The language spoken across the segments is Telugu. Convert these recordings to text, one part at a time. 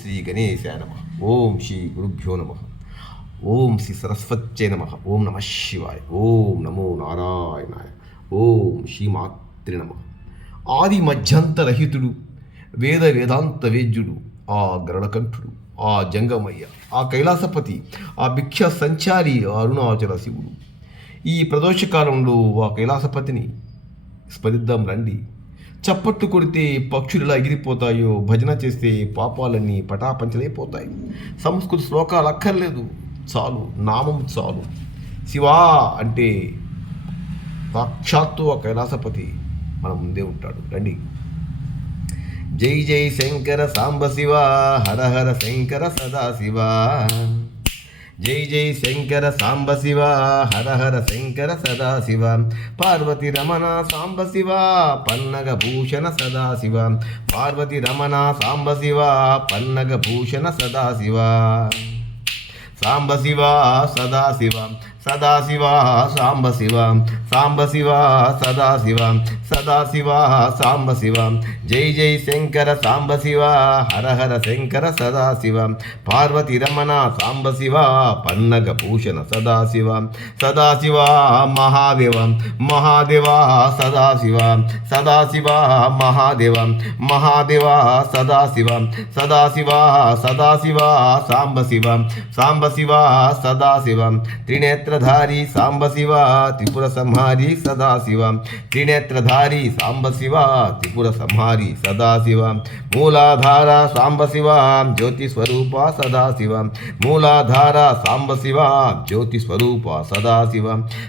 శ్రీ గణేశాయ నమ. ఓం శ్రీ గురుభ్యో నమ. ఓం శ్రీ సరస్వత్యై నమ. ఓం నమ శివాయ. ఓం నమో నారాయణాయ. ఓం శ్రీ మాత్రే నమ. ఆది మధ్యంతరహితుడు, వేద వేదాంత వేద్యుడు, ఆ గరుడకంఠుడు, ఆ జంగమయ్య, ఆ కైలాసపతి, ఆ భిక్ష సంచారి, ఆ అరుణాచల శివుడు. ఈ ప్రదోషకాలంలో ఆ కైలాసపతిని స్మరిద్దాం రండి. చప్పట్లు కొడితే పక్షులు ఎలా ఎగిరిపోతాయో, భజన చేస్తే పాపాలన్నీ పటాపంచలైపోతాయి. సంస్కృత శ్లోకాలు అక్కర్లేదు, చాలు, నామం చాలు. శివా అంటే సాక్షాత్తు ఆ కైలాసపతి మన ముందే ఉంటాడు. రండి. జై జై శంకర సాంబ శివ, హర హర శంకర సదాశివ. జై జై శంకర సాంబ శివ, హర హర శంకర సదాశివ. పార్వతి రమణ సాంబ శివ, పన్నగ భూషణ సదాశివ. పార్వతి రమణ సాంబ శివ, పన్నగ భూషణ సదాశివ. సాంబ శివ సదాశివ, సదాశివ సాంబ శివ, సాంబ శివ సదాశివ, సదాశివ సాంబ శివ. జై జై శంకర సాంబ శివ, హర హర శంకర సదాశివ. పార్వతి రమణ సాంబ శివ, పన్నగ భూషణ సదాశివ. సదాశివ మహాదేవ, మహాదేవ సదాశివ, సదాశివ మహాదేవ, మహాదేవ సదాశివ. సదాశివ సదాశివ సాంబ శివ, సాంబ శివ సదాశివ. త్రినేత్రధారి సాంబ శివ, త్రిపుర సంహారి సదాశివ. త్రినేత్రధారి సాంబ శివ, త్రిపుర సంహారి సదాశివ. మూలాధార సాంబ శివ, జ్యోతి స్వరూప సదాశివ. మూలాధార సాంబ శివ, జ్యోతి స్వరూప సదాశివ.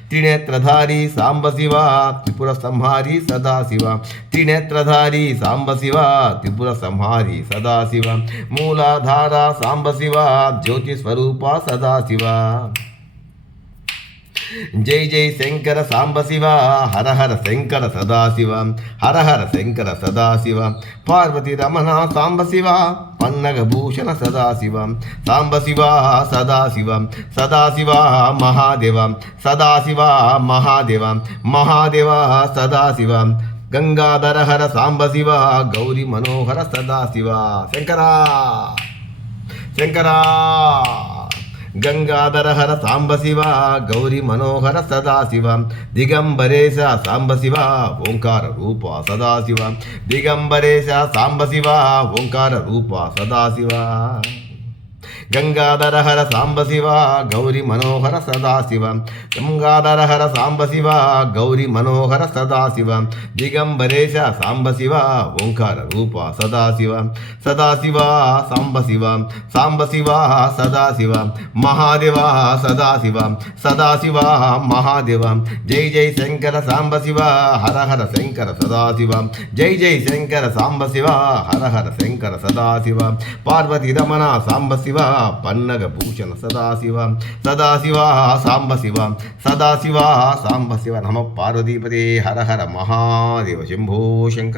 త్రినేత్రధారి సాంబ శివ, త్రిపుర సంహారి సదాశివ. త్రినేత్రధారి సాంబ శివ, త్రిపుర సంహారి సదాశివ. మూలాధార సాంబ శివ, జ్యోతి స్వరూప సదాశివ. జై జై శంకర సాంబ శివ, హర హర శంకర సదాశివ. హర హర శంకర సదాశివ. పార్వతి రమణ సాంబ శివ, పన్నగ భూషణ సదాశివ. సాంబ శివ సదాశివ, సదాశివ మహాదేవ, సదాశివ మహాదేవ, మహాదేవ సదాశివ. గంగాధర హర సాంబ శివ, గౌరీ మనోహర సదాశివ. శంకరా శంకరా. గంగాధర హర సాంబ శివ, గౌరీ మనోహర సదాశివ. దిగంబరేశ సాంబ శివ, ఓంకార రూప సదాశివ. దిగంబరేశ సాంబ శివ, ఓంకార రూప సదాశివ. గంగాధర హర సాంబ శివ, గౌరీ మనోహర సదాశివ. గంగాధర హర సాంబ శివ, గౌరీ మనోహర సదాశివ. దిగంబరేశ సాంబ శివ, ఓంకార రూప సదాశివ. సదాశివ సాంబ శివ, సాంబ శివ సదాశివ. మహాదేవ సదాశివ, సదాశివ మహాదేవ. జై జై శంకర సాంబ శివ, హర హర శంకర సదాశివ. జై జై శంకర సాంబ శివ, హర హర శంకర సదాశివ. పార్వతి రమణ సాంబ శివ, పన్నగ భూషణ సదాశివ. సదాశివ సాంబ శివ, సదాశివ సాంబ శివ. నమ పార్వతీపతే. హర హర మహాదేవ. శంభో శంకర.